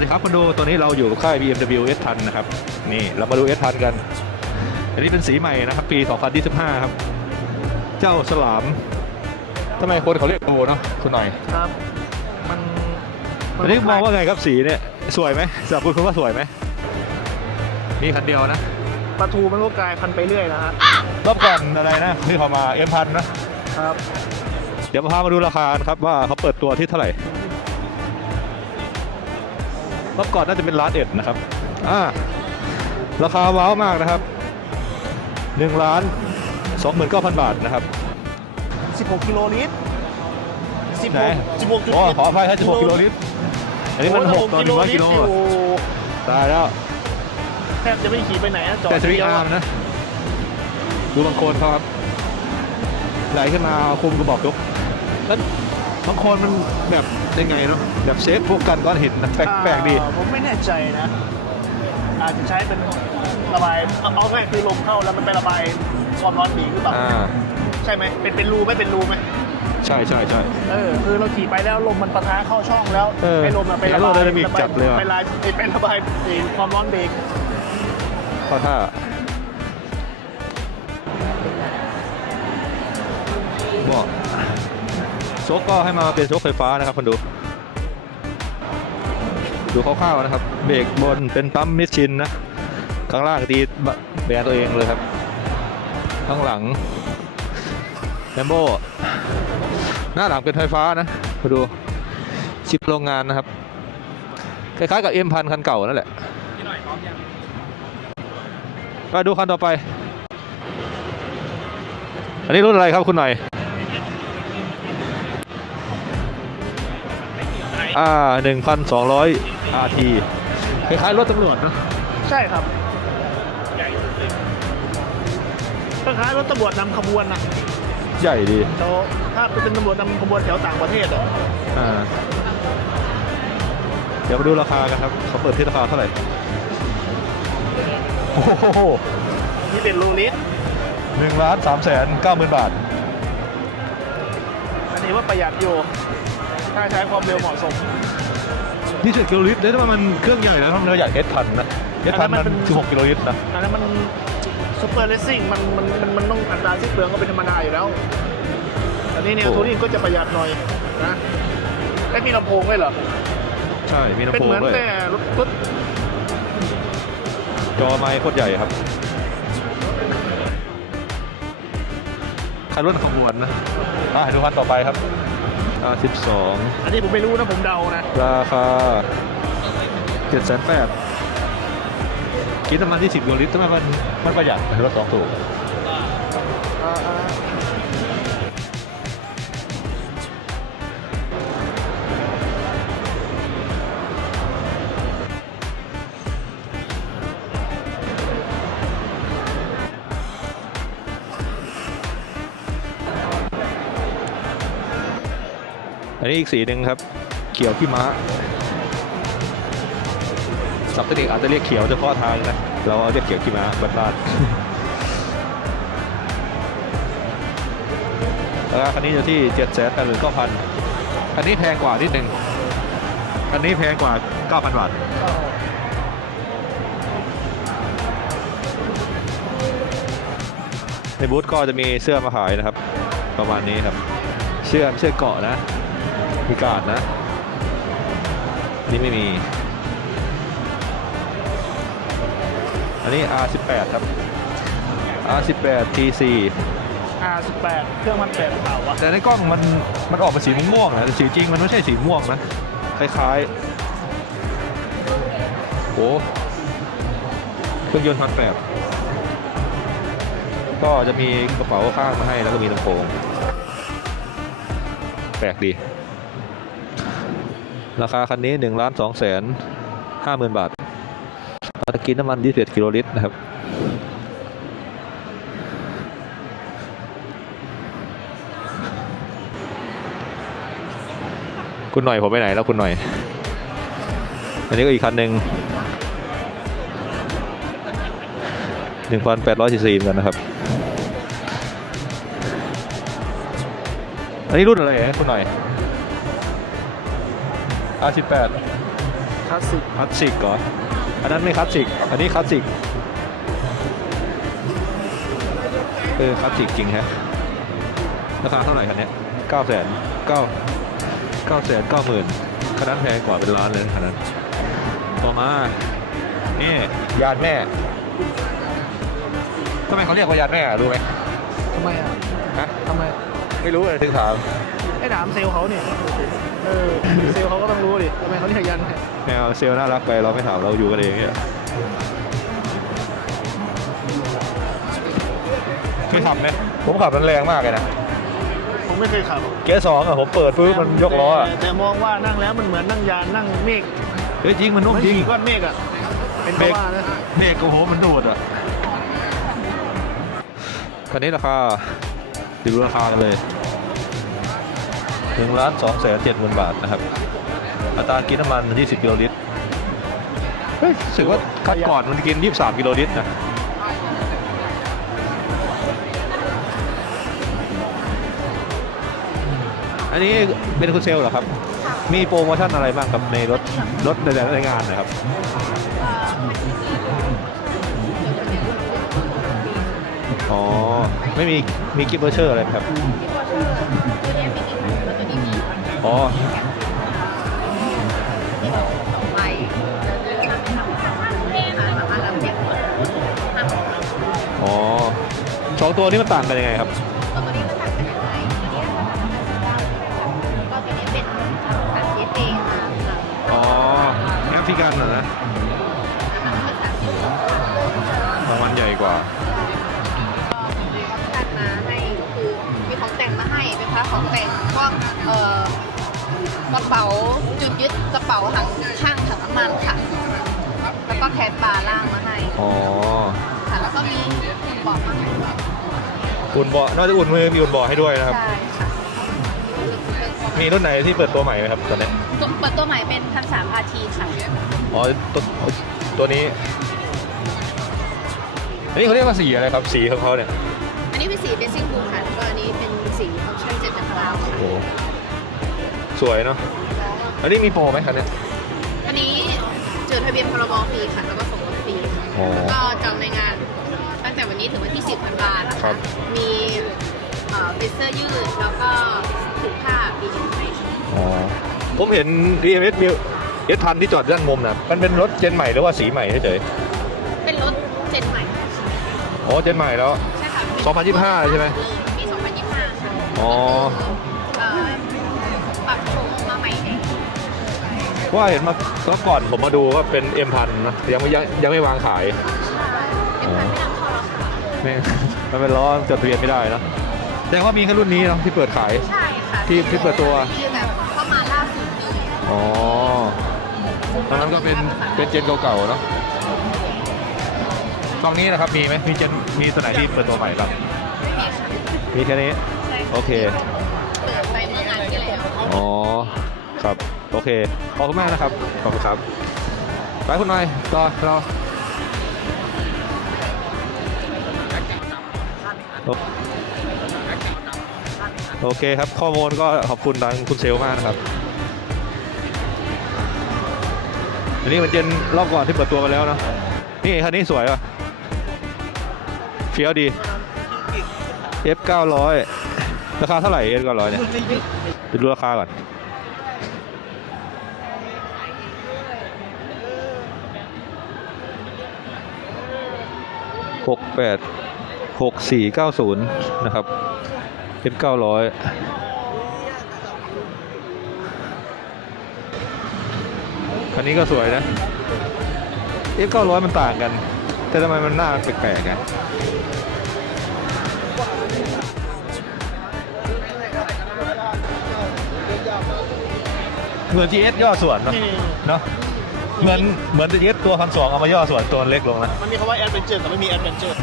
นี้เราอยู่กับค่าย BMW S 1000 นะครับ นี่เรามาดู S 1000 กัน อันนี้เป็นสีใหม่นะครับ ปี 2025 ครับ เจ้าสลามทำไมคนเขาเรียกโบเนาะคุณหน่อยครับ มันอันนี้มองว่าไงครับสีเนี่ย สวยไหมสำหรับคุณคุณว่าสวยไหมมีคันเดียวนะปลาทูมันก็กลายพันธุ์ไปเรื่อยนะฮะรอบก่อนอะไรนะที่เขามาเอ็มพันนะครับ เดี๋ยวมาพามาดูราคานะครับว่าเขาเปิดตัวที่เท่าไหร่ รอบก่อนน่าจะเป็นล้านเอ็ดนะครับอ่าราคาว้าวมากนะครับหนึ่งล้านสองหมื่นเก้าพันบาทนะครับ 16 กิโลลิตรไหน 16 16จุดโอ้ขออภัยครับ16 กิโลลิตร อันนี้มันหกต่อหนึ่งร้อยกิโลโอ้โหตายแล้ว แทบจะไม่ขี่ไปไหนนะจอดแต่สวิงเดียวอาร์มนะ ดูบางคนเขาครับ ไหลขึ้นมาคุมกระบอกยกแล้ว บางคนมันแบบยังไงเนาะแบบเซฟพวกกันก้อนหินนะแปลกแปลกดี อ่าผมไม่แน่ใจนะ อาจจะใช้เป็นระบายเอาเอาง่ายคือลมเข้าแล้วมันไประบายความร้อนดีหรือเปล่าอ่า ใช่ไหมเป็นเป็นรูไหมเป็นรูไหมใช่ใช่ใช่ เออคือเราขี่ไปแล้วลมมันปะทะเข้าช่องแล้วเออไอ้ลมอะไประบาย Aerodynamic ระบายจัดเลยว่ะ ไประบายไประบายไอ้ความร้อนเบรกข้อท่า โชคก็ให้มาเป็นโชคไฟฟ้านะครับคนดู ดูคร่าวๆนะครับ เบรกบนเป็นปั๊มมิชชินนะข้างล่างตีแบรนด์ตัวเองเลยครับ ข้างหลังแลมโบหน้าหลังเป็นไฟฟ้านะมาดูชิปโรงงานนะครับ คล้ายๆกับ M1000 คันเก่านั่นแหละไปดูคันต่อไป อันนี้รุ่นอะไรครับคุณหน่อย อ่า1,200 RT คล้ายๆรถตำรวจนะใช่ครับคล้ายๆรถตำรวจนำขบวนนะใหญ่ดีแต่ถ้าเป็นตำรวจนำขบวนแถวต่างประเทศอะอ่าเดี๋ยวมาดูราคากันครับเขาเปิดที่ราคาเท่าไหร่โอ้โหนี่เป็นโลลิตรหนึ่งล้านสามแสนเก้าหมื่นบาท อันนี้ว่าประหยัดอยู่ ถ้าใช้ความเร็วเหมาะสมนี่สิบกิโลลิตรได้แต่ว่ามันเครื่องใหญ่นะมันใหญ่เอสพันนะเอสพันอันนั้มันนมันสิบหกกิโลลิตรนะอันนั้นมันซูเปอร์เลสซิ่งมันมันมันมันต้องอัตราสิ้นเปลืองก็เป็นธรรมดาอยู่แล้วอันนี้เนี่ยโอ้ทูริงก็จะประหยัดหน่อยนะได้มีลำโพงด้วยเหรอใช่มีลำเป็นโพเหงมือนด้วยแต่รถรถจอไมค์โคตรใหญ่ครับคันรุ่นขบวนนะอะดูคันต่อไปครับ R12 อันนี้ผมไม่รู้นะผมเดานะ ราคาเจ็ดแสนแปดคิดน้ำมันที่สิบกิโลลิตรทำไมมันมันประหยัดรถสองถูก อันนี้อีกสีหนึ่งครับ เขียวขี้ม้าสับเด็กอาจจะเรียกเขียวเฉพาะทางนะ เราเอาเรียกเขียวขี้ม้าบ้านๆราคาคันนี้อยู่ที่เจ็ดแสนแปดหมื่นเก้าพันคันนี้แพงกว่านิดหนึ่งคันนี้แพงกว่าเก้าพันบาทในบูธก็จะมีเสื้อมาขายนะครับ ประมาณนี้ครับ เสื้อเสื้อเกาะนะ มีการ์ดนะ นี่ไม่มี อันนี้ R18 ครับ R18 TC อ่าสิบแปดเครื่องมันแปดเปล่าวะแต่ในกล้องมันมันออกเป็นสีม่วงๆนะแต่สีจริงมันไม่ใช่สีม่วงนะ คล้ายๆโอ้เครื่องยนต์พันแปดก็จะมีกระเป๋าข้างมาให้แล้วก็มีลำโพงแปลกดี ราคาคันนี้1ล้าน2แสน5หมื่นบาทตะกินน้ำมัน21กิโลลิตรนะครับคุณหน่อยผมไปไหนแล้วคุณหน่อย อันนี้ก็อีกคันหนึ่งหนึ่งพันแปดร้อยซีซีเหมือนกันนะครับ อันนี้รุ่นอะไรฮะคุณหน่อย R18 คลาสสิกคลาสสิกเหรอ อันนั้นไม่คลาสสิก อันนี้คลาสสิก เออคลาสสิกจริงฮะ ราคาเท่าไหร่คันเนี้ยเก้าแสนเก้าเก้าแสนเก้าหมื่นคันนั้นแพงกว่าเป็นล้านเลยคันนั้น ต่อมา นี่ยานแม่ทำไมเขาเรียกว่ายานแม่อะรู้ไหมทำไมอะ ฮะ ทำไม ไม่รู้เลยถึงถาม ไอ้ถามเซลล์เขาเนี่ยเออเซลล์เขาก็ต้องรู้ดิทำไมเขาเรียกยันแนวเซลลน่ารักไปเราไม่ถามเราอยู่กันเองเนี่ยไม่ทำไหมผมขับมันแรงมากเลยนะผมไม่เคยขับเกียร์สองอะผมเปิดปุ๊บมันยกล้ออะแต่แต่มองว่านั่งแล้วมันเหมือนนั่งยานนั่งเมฆเฮ้ยจริงมันนุ่มมันจริงขี่ก้อนเมฆอะเป็นเมก็ฆว่านะเมฆโอ้โหมันดูดอะคันนี้ราคาดูราคากันเลย หนึ่งล้านสองแสนเจ็ดหมื่นบาทนะครับ อัตรากินน้ำมัน20กิโลลิตรเฮ้ยรู้สึกว่าคันก่อนมันกิน23กิโลลิตรนะอันนี้เป็นคุณเซลล์เหรอครับ มีโปรโมชั่นอะไรบ้างครับในรถรถในแต่ละงานนะครับอ๋อ ไม่มีมีกิฟต์วอเชอร์อะไรครับ อ๋อสอ๋อสองตัวนี้มันต่างกันยังไงครับตัวนี้มันต่างกันยังไงก็ตัวนี้เป็นสารเอสเองค่ะอ๋อแอฟริกันเหรอนะรางวัลใหญ่กว่าแตัดมาให้คือมีของแต่งมาให้เป็นพาของแต่งก็เอ่อ กระเป๋าจุดยึดกระเป๋าถังข้างถังน้ำมันค่ะ แล้วก็แคสบาร์ล่างมาให้อ๋อค่ะแล้วก็มีบอกมาให้อุ่นเบาะนอกจากอุ่นมือมีอุ่นเบาะให้ด้วยนะครับ ใช่ค่ะมีรุ่นไหนที่เปิดตัวใหม่ไหมครับตอนนี้ตัวเปิดตัวใหม่เป็นพันสามอาทีค่ะอ๋อตัวตัวนี้อันนี้เขาเรียกว่าสีอะไรครับสีของเขาเนี่ยอันนี้เป็นสีเบสซิ่งบูค่ะแล้วก็อันนี้เป็นสีออปชั่นเจ็ดเป็นกลาวค่ะโอ้โห สวยเนาะอันนี้มีโปรไหมคันเนี้ยอันนี้จดทะเบียนพรบฟรีค่ะแล้วก็ส่งรถฟรีค่ะอ๋อแล้วก็จองในงานตั้งแต่วันนี้ถึงวันที่ 10ธันวานะครัคะบมีเอ่อเป็นเสื้อยืดแล้วก็ถุงผ้าปีนให้ค่ะอ๋อผมเห็น DMS มีเอสพันที่จอดด้านมุมนะมันเป็นรถเจนใหม่หรือว่าสีใหม่เฉยเป็นรถเจนใหม่ๆอ๋อเจนใหม่แล้ว ใช่ค่ะ2025 ใช่ไหมปี 2025 ค่ะอ๋อเอ่อ ว่าเห็นมาแล้วก่อนผมมาดูว่าเป็นเอ็มพันนะยังไม่ยังยังไม่วางขายเป็นพันไม่นำเข้าแล้วค่ะไม่มันเป็นล้อจดทะเบียนไม่ได้เนอะแต่ว่ามีแค่รุ่นนี้เนาะที่เปิดขาย ใช่ค่ะที่ที่เปิดตัวที่แบบเข้ามาล่าสุดเลยอ๋อตอนนั้นก็เป็นเป็นเจนเก่าๆเนาะตรงนี้นะครับมีไหมมีเจนมีตัวไหนที่เปิดตัวใหม่บ้างไม่มีค่ะมีแค่นี้ใช่ะโอเค เปิดไปเมื่องานที่แล้ว อ๋อ ครับ โอเค ขอบคุณมากนะครับ ขอบคุณครับ ไปคุณหน่อยต่อเราโอโอเคครับ ข้อมูลก็ขอบคุณทางคุณเซลมากนะครับอันนี้มันเจนรอบก่อนที่เปิดตัวกันแล้วเนาะนี่คันนี้สวยว่ะเฟี้ยวดี F 900 ราคาเท่าไหร่ F 900 เนี่ยไปดูราคาก่อน หกแปดหกสี่เก้าศูนย์นะครับ F เก้าร้อยคันนี้ก็สวยนะ F เก้าร้อยมันต่างกัน แต่ทำไมมันหน้าแปลกๆอะเหมือน GS ย่อส่วนเนาะนี่ เนาะเหมือนเหมือน GS ตัวพันสองเอามาย่อส่วนตัวเล็กลงนะ มันมีคำว่าแอดเวนเจอร์แต่ไม่มีแอดเวนเจอร์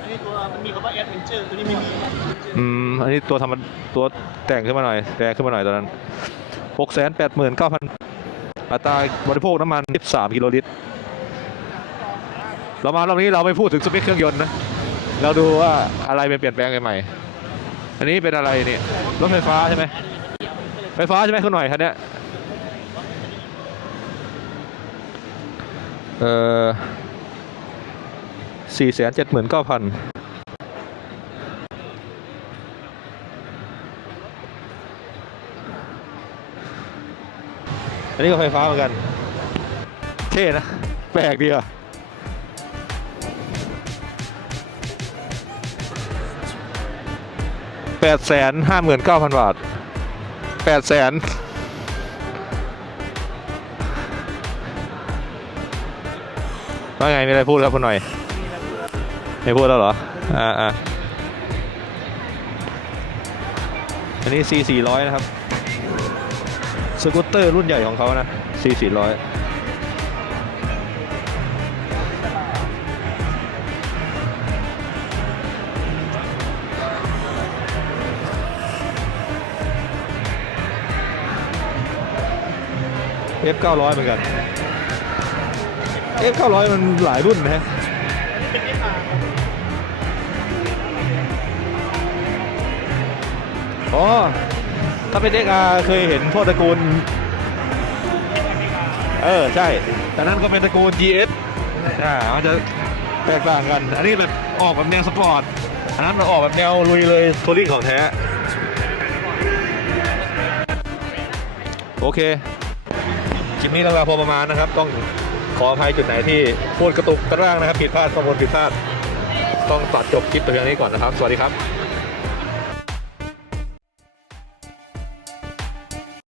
อันนี้ตัวมันมีคำว่าแอดเวนเจอร์ตัวนี้ไม่มี อืม อันนี้ตัวทำมันตัวแต่งขึ้นมาหน่อย แต่งขึ้นมาหน่อยตอนนั้นหกแสนแปดหมื่นเก้าพันอัตราบริโภคน้ำมัน13กิโลลิตร เรามารอบนี้เราไม่พูดถึงสเปคเครื่องยนต์นะ เราดูว่าอะไรเป็นเปลี่ยนแปลงใหม่ๆอันนี้เป็นอะไรเนี่ยรถไฟฟ้าใช่ไหม ไฟฟ้าใช่ไหมคุณหน่อยคันเนี้ยเออสี่แสนเจ็ดหมื่นเก้าพันอันนี้ก็ไฟฟ้าเหมือนกัน เท่นะ แปลกดีอะแปดแสนห้าหมื่นเก้าพันบาท แปดแสนว่าไงมีอะไรพูดครับคุณหน่อย ไม่พูดแล้วเหรอ อ่าอ่าอันนี้ C400 นะครับ สกูตเตอร์รุ่นใหญ่ของเขานะ C400 F900 เหมือนกัน F900 มันหลายรุ่นนะฮะอ๋อ ถ้าเป็น XR เคยเห็นพวกตระกูล เออ ใช่ แต่นั่นก็เป็นตระกูล GS อ่ามันจะแตกต่างกัน อันนี้แบบออกแบบแนวสปอร์ต อันนั้นมันออกแบบแนวลุยเลยทัวริงของแท้ โอเค คลิปนี้เราพอประมาณนะครับ ต้องขออภัยจุดไหนที่พูดกระตุกกระร่างนะครับผิดพลาดข้อมูลผิดพลาด ต้องตัดจบคลิปไปเพียงนี้ก่อนนะครับ สวัสดีครับ